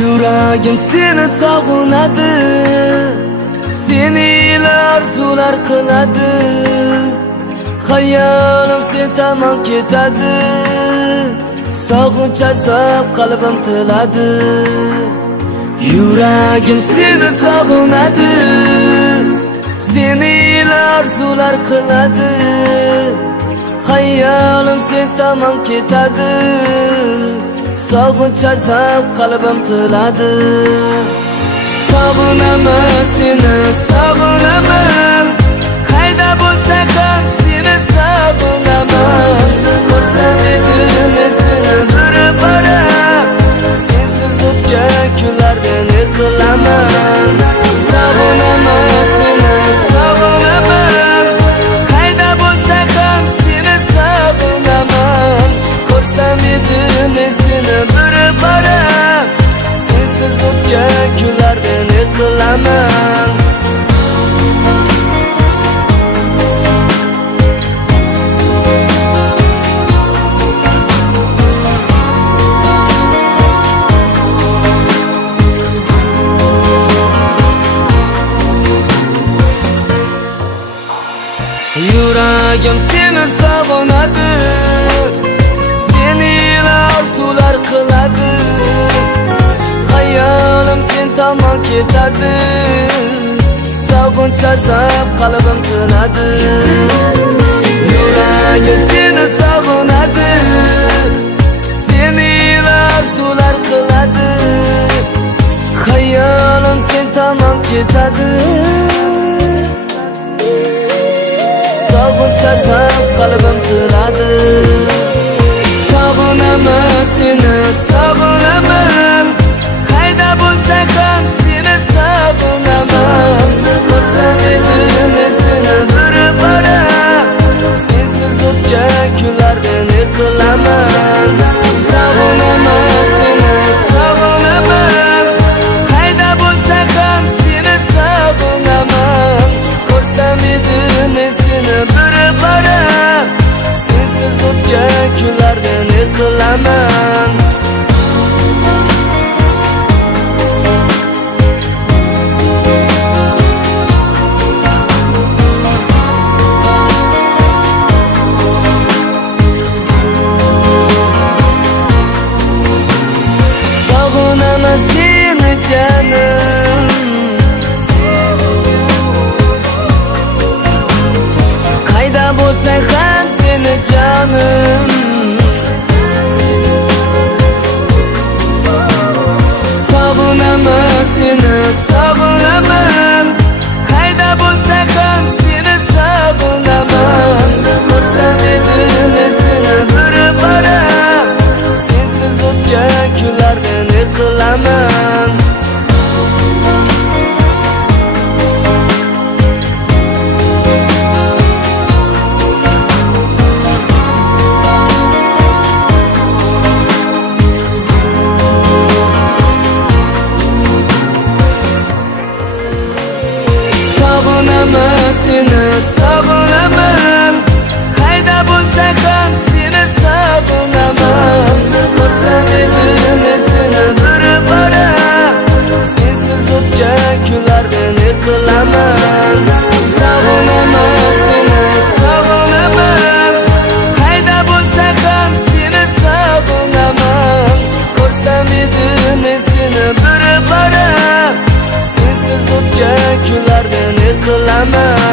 Yuragim seni sog'inadi, seni arzular qiladi. Hayolim sen tomon ketadi, sog'inch azob qalbim tiladi. Yuragim seni sog'inadi, seni arzular qiladi. Hayolim sen tomon ketadi, sog'inch azob qalbim tiladi. Sog'inaman seni, sog'inaman, qayda bo'lsang ham seni sog'inaman. Ko'rsam edim seni bir-bora, sensiz o'tgan kunlardan yiqilaman. Sog'inaman seni, sog'inaman, qayda bo'lsang ham seni sog'inaman. Ko'rsam edim seni bir-bora, sensiz o'tgan kunlardan yiqilaman. Yuragim seni sog'inadi, seni arzular qiladi. Hayolim sen tomon ketadi, sog'inch azob qalbim tiladi. Yuragim seni sog'inadi, seni arzular qiladi. Hayolim sen tomon ketadi, sog'inch azob qalbim tiladi. Sog'inaman seni, sog'inaman, qayda bo'lsang ham seni sog'inaman. Ko'rsam edim seni bir-bora, sensiz o'tgan kunlardan yiqilaman. Sog'inaman seni, sog'inaman, qayda bo'lsang ham seni sog'inaman. Ko'rsam edim seni bir-bora, sensiz o'tgan kunlardan yiqilaman. Sog'inaman seni jonim, qayda bo'lsang ham seni jonim. Sog'inaman seni, sog'inaman, qayda bo'lsang ham seni sog'inaman. Ko'rsam edim seni bir-bora, sensiz o'tgan kunlardan yiqilaman. Sog'inaman seni, sog'inaman, qayda bo'lsang ham seni sog'inaman. Ko'rsam edim seni bir-bora, sensiz o'tgan kunlardan yiqilaman. Sog'inaman seni, sog'inaman, qayda bo'lsang ham seni sog'inaman. Ko'rsam edim seni bir-bora, sensiz o'tgan kunlardan yiqilaman.